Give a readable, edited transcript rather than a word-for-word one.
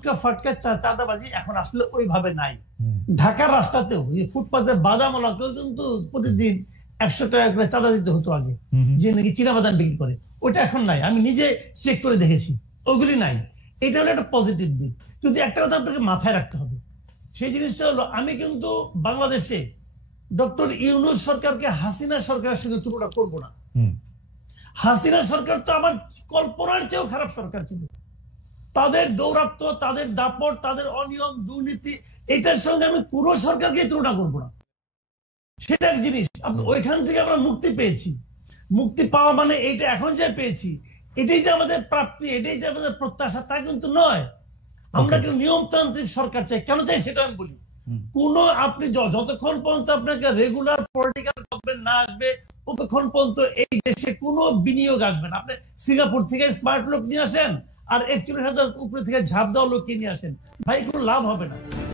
গুটকা ফাটকা চাঁদাবাজি এখন আসলে ওইভাবে নাই। ঢাকার রাস্তাতেও ফুটপাতে বাদামওয়ালাকেও কিন্তু প্রতিদিন 100 টাকা করে চাঁদা দিতে হতো আগে, যে নাকি চীনাবাদাম বিক্রি করে। ওটা এখন নাই, আমি নিজে চেক করে দেখেছি, ওগুলি নাই। এটা হলো একটা পজিটিভ দিক। কিন্তু একটা কথা আপনাকে মাথায় রাখতে হবে, সেই জিনিসটা হলো আমি কিন্তু বাংলাদেশে ডক্টর ইউনূস সরকারকে হাসিনা সরকারের সঙ্গে তুলনা করবো না। হাসিনা সরকার তো আমার কল্পনার চেয়েও খারাপ সরকার ছিল। তাদের দৌরাত্ম্য, তাদের দাপট, তাদের অনিয়ম, দুর্নীতি, এটার সঙ্গে আমি কোনো সরকারকে তুলনা করবো না। সেটা এক জিনিস। ওইখান থেকে আমরা মুক্তি পেয়েছি। মুক্তি পাওয়া মানে এইটা এখন যে পেয়েছি, এটাই যে আমাদের প্রাপ্তি, এটাই যে আমাদের প্রত্যাশা, তা কিন্তু নয়। আমরা কিন্তু নিয়মতান্ত্রিক সরকার চাই। কেন চাই সেটা আমি বলি। কোন আপনি যতক্ষণ পর্যন্ত আপনাকে রেগুলার পলিটিক্যাল গভর্নমেন্ট না আসবে, ততক্ষণ পর্যন্ত এই দেশে কোনো বিনিয়োগ আসবে না। আপনি সিঙ্গাপুর থেকে স্মার্ট লোক নিয়ে আসেন আর 41,000 উপরে থেকে ঝাঁপ দেওয়া লোক নিয়ে আসেন, ভাই কোনো লাভ হবে না।